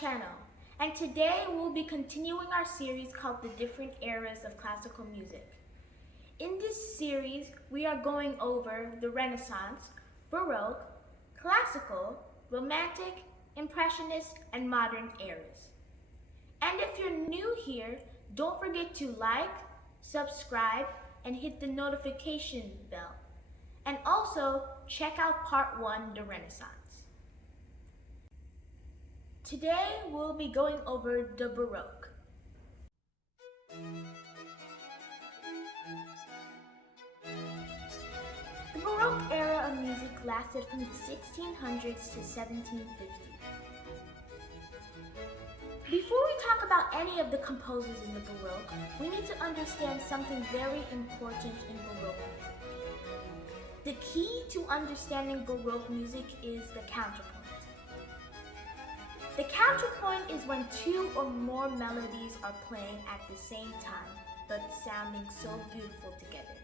channel, and today we'll be continuing our series called The Different Eras of Classical Music. In this series, we are going over the Renaissance, Baroque, Classical, Romantic, Impressionist, and Modern eras. And if you're new here, don't forget to like, subscribe, and hit the notification bell. And also, check out Part 1, The Renaissance. Today, we'll be going over the Baroque. The Baroque era of music lasted from the 1600s to 1750. Before we talk about any of the composers in the Baroque, we need to understand something very important in Baroque music. The key to understanding Baroque music is the counterpoint. The counterpoint is when two or more melodies are playing at the same time, but sounding so beautiful together.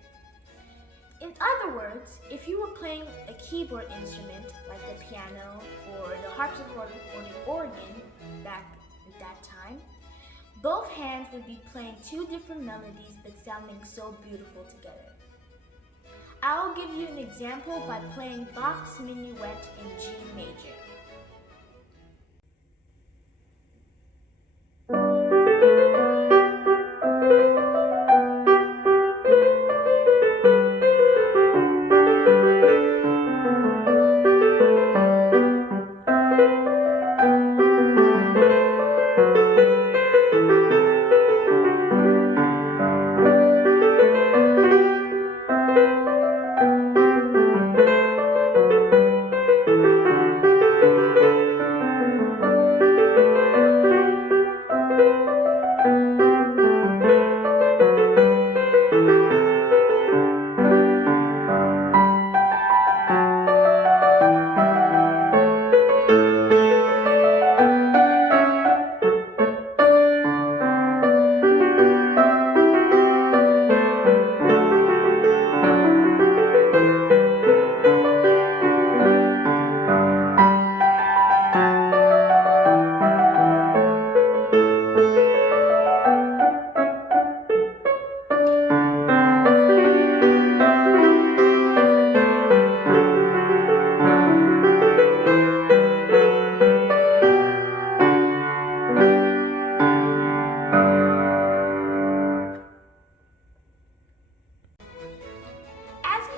In other words, if you were playing a keyboard instrument like the piano or the harpsichord or the organ back at that time, both hands would be playing two different melodies but sounding so beautiful together. I'll give you an example by playing Bach's Minuet in G major.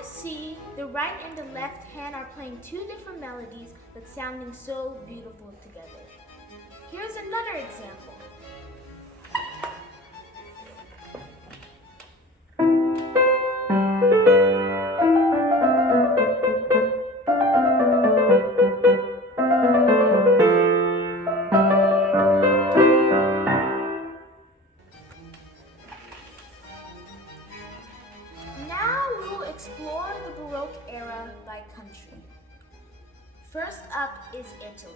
See, the right and the left hand are playing two different melodies but sounding so beautiful together. Here's another example. Explore the Baroque era by country. First up is Italy.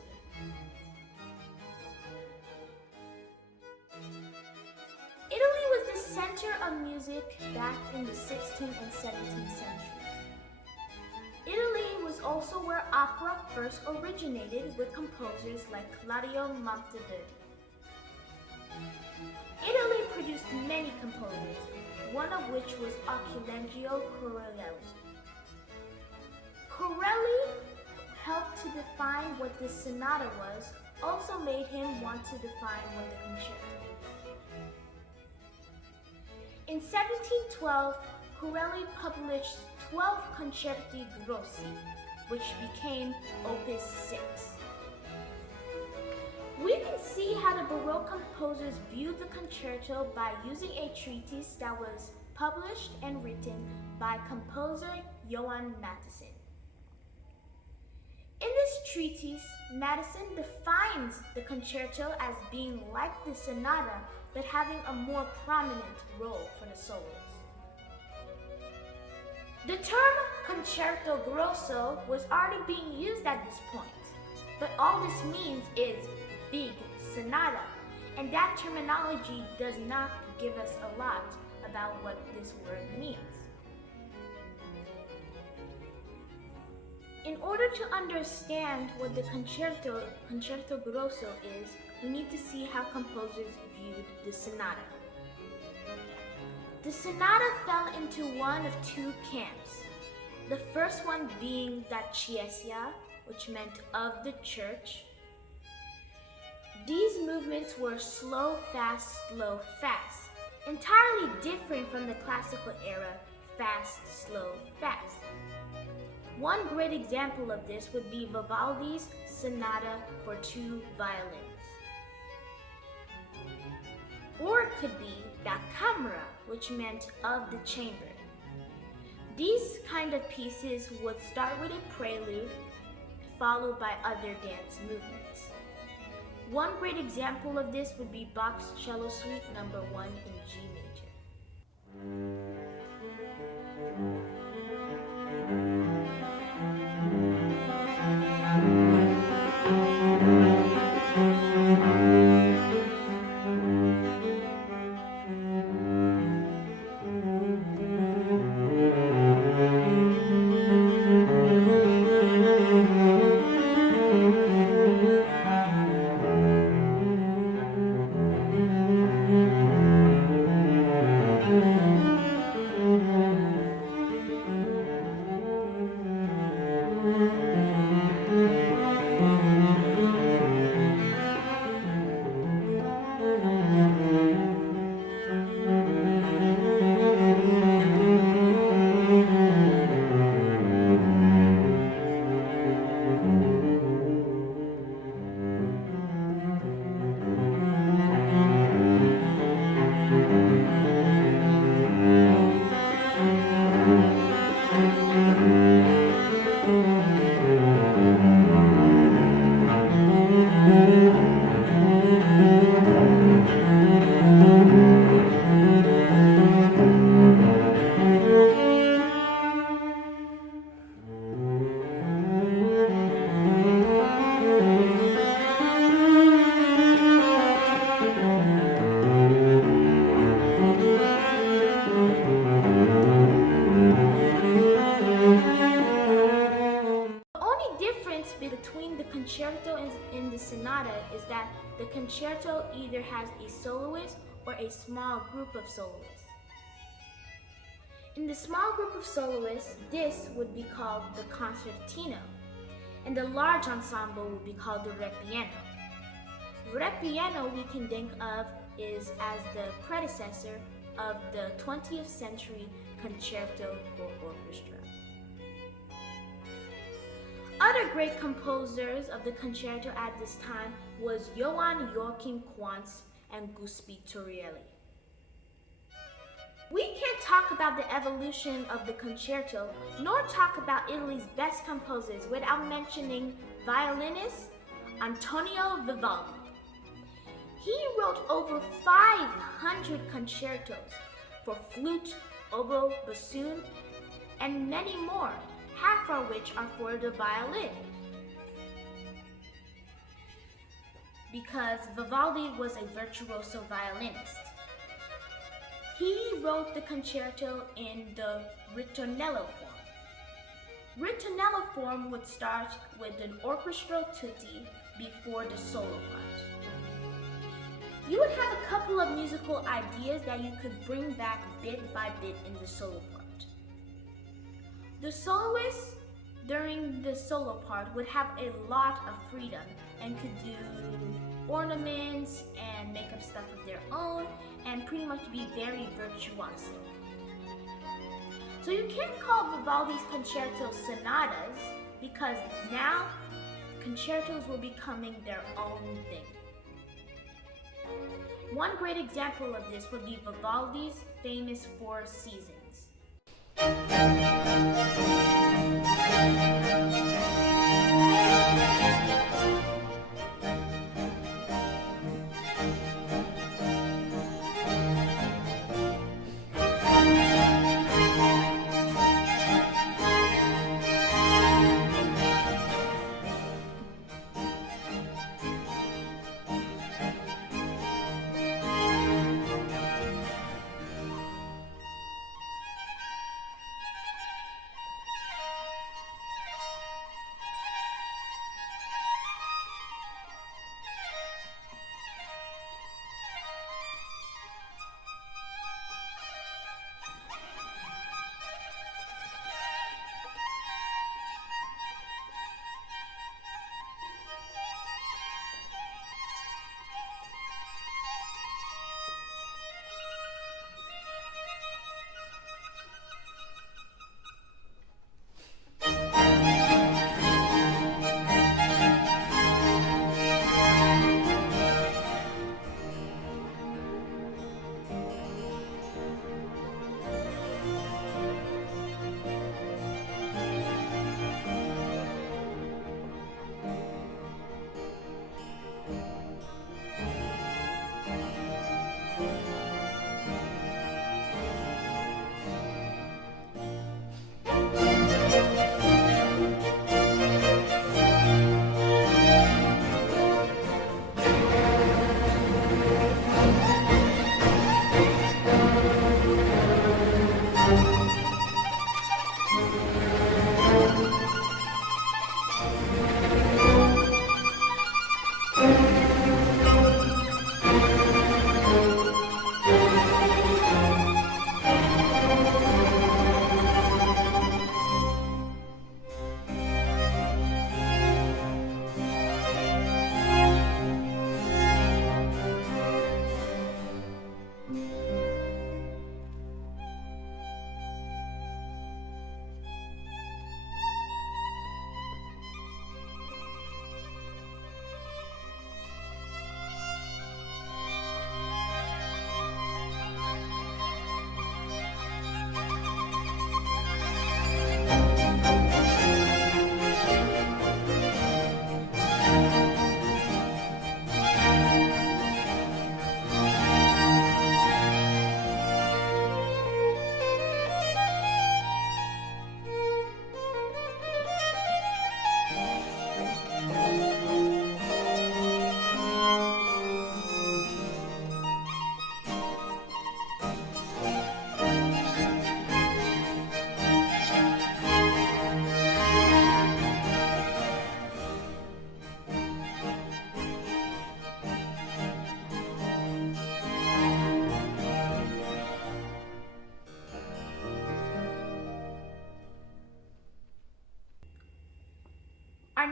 Italy was the center of music back in the 16th and 17th centuries. Italy was also where opera first originated with composers like Claudio Monteverdi. Italy produced many composers, one of which was Occhio Corelli. Corelli helped to define what the sonata was, also made him want to define what the concerto is. In 1712, Corelli published 12 concerti grossi, which became Opus 6. We can see how the Baroque composers viewed the concerto by using a treatise that was published and written by composer Johann Mattheson. In this treatise, Mattheson defines the concerto as being like the sonata, but having a more prominent role for the solos. The term concerto grosso was already being used at this point, but all this means is big sonata, and that terminology does not give us a lot about what this word means. In order to understand what the concerto grosso is, we need to see how composers viewed the sonata. The sonata fell into one of two camps. The first one being da Chiesa, which meant of the church. These movements were slow, fast, entirely different from the classical era, fast, slow, fast. One great example of this would be Vivaldi's Sonata for Two Violins. Or it could be da Camera, which meant of the chamber. These kind of pieces would start with a prelude, followed by other dance movements. One great example of this would be Bach's Cello Suite No. 1 in G major. Between the concerto and the sonata is that the concerto either has a soloist or a small group of soloists. In the small group of soloists, this would be called the concertino, and the large ensemble would be called the repiano. Repiano we can think of is as the predecessor of the 20th century concerto for orchestra. Other great composers of the concerto at this time was Johann Joachim Quantz and Giuseppe Torrielli. We can't talk about the evolution of the concerto nor talk about Italy's best composers without mentioning violinist Antonio Vivaldi. He wrote over 500 concertos for flute, oboe, bassoon, and many more, half of which are for the violin. Because Vivaldi was a virtuoso violinist. He wrote the concerto in the ritornello form. Ritornello form would start with an orchestral tutti before the solo part. You would have a couple of musical ideas that you could bring back bit by bit in the solo part. The soloist during the solo part would have a lot of freedom and could do ornaments and make up stuff of their own and pretty much be very virtuoso. So you can't call Vivaldi's concertos sonatas because now concertos were becoming their own thing. One great example of this would be Vivaldi's famous Four Seasons.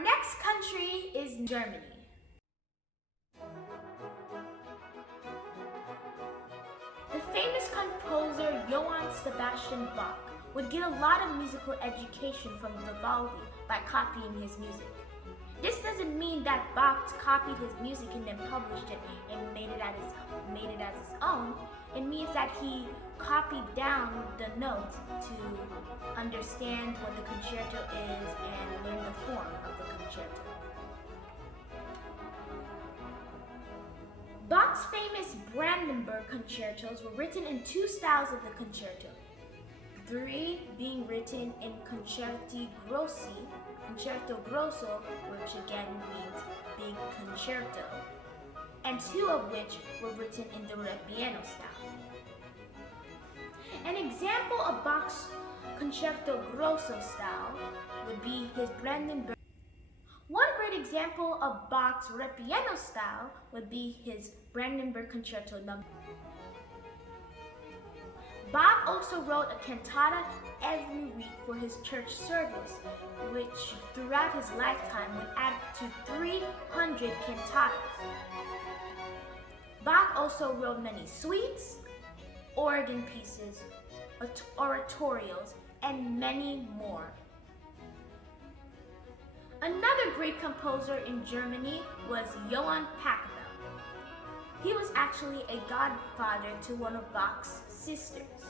next country is Germany. The famous composer Johann Sebastian Bach would get a lot of musical education from Vivaldi by copying his music. This doesn't mean that Bach copied his music and then published it and made it as his own. It means that he copied down the notes to understand what the concerto is and learn the form of the concerto. Bach's famous Brandenburg concertos were written in two styles of the concerto. 3 being written in concerto grosso, which again means big concerto, and 2 of which were written in the Repiano style. An example of Bach's concerto grosso style would be his Brandenburg. One great example of Bach's Repiano style would be his Brandenburg Concerto No. Bach also wrote a cantata every week for his church service, which throughout his lifetime would add to 300 cantatas. Bach also wrote many suites, organ pieces, oratorios, and many more. Another great composer in Germany was Johann Pachelbel. He was actually a godfather to one of Bach's sisters.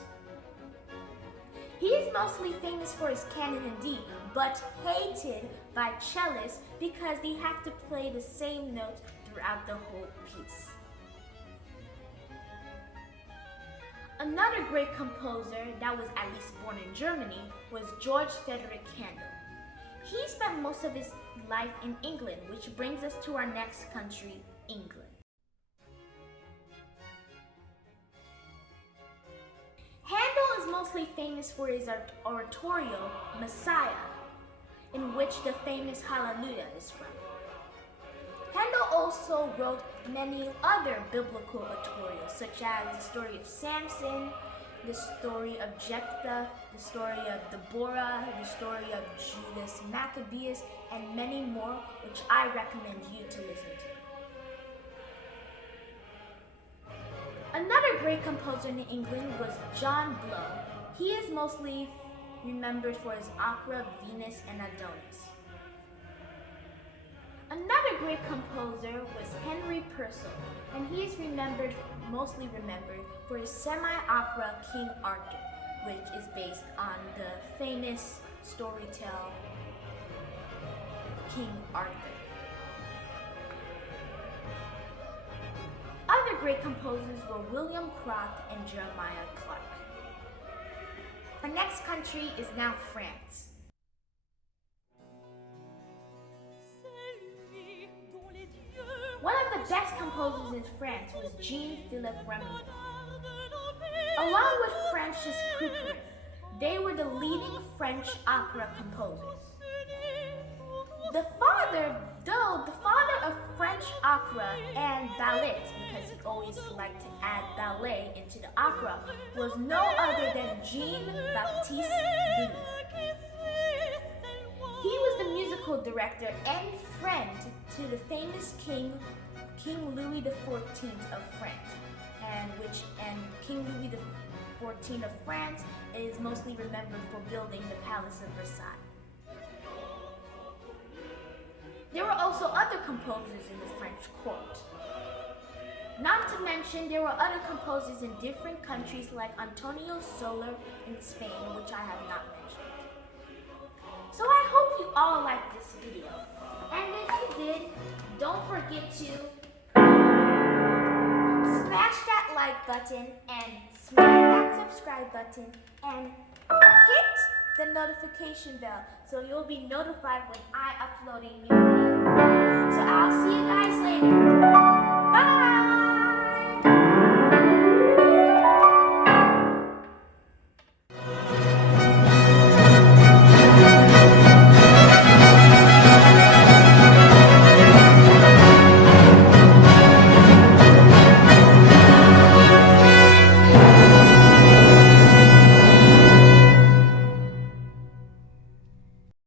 He is mostly famous for his canon in D, but hated by cellists because they have to play the same notes throughout the whole piece. Another great composer that was at least born in Germany was George Frederick Handel. He spent most of his life in England, which brings us to our next country, England. Handel is mostly famous for his oratorio, Messiah, in which the famous Hallelujah is from. Handel also wrote many other biblical oratorios, such as the story of Samson, the story of Jephthah, the story of Deborah, the story of Judas Maccabeus, and many more, which I recommend you to listen to. Another great composer in England was John Blow. He is mostly remembered for his opera Venus and Adonis. Another great composer was Henry Purcell, and he is mostly remembered for his semi-opera King Arthur, which is based on the famous storytale King Arthur. Other great composers were William Croft and Jeremiah Clark. Our next country is now France. One of the best composers in France was Jean-Philippe Rameau. Along with Francis Couperin, they were the leading French opera composers. The father of French opera and ballet, because he always liked to add ballet into the opera, was no other than Jean-Baptiste Lully. He was the musical director and friend to the famous King Louis XIV of France, and King Louis XIV of France is mostly remembered for building the Palace of Versailles. There were also other composers in the French court. Not to mention, there were other composers in different countries like Antonio Soler in Spain, which I have not mentioned. So I hope you all liked this video. And if you did, don't forget to smash that like button and smash that subscribe button and hit the notification bell so you'll be notified when I upload a new video. So I'll see you guys later. Bye!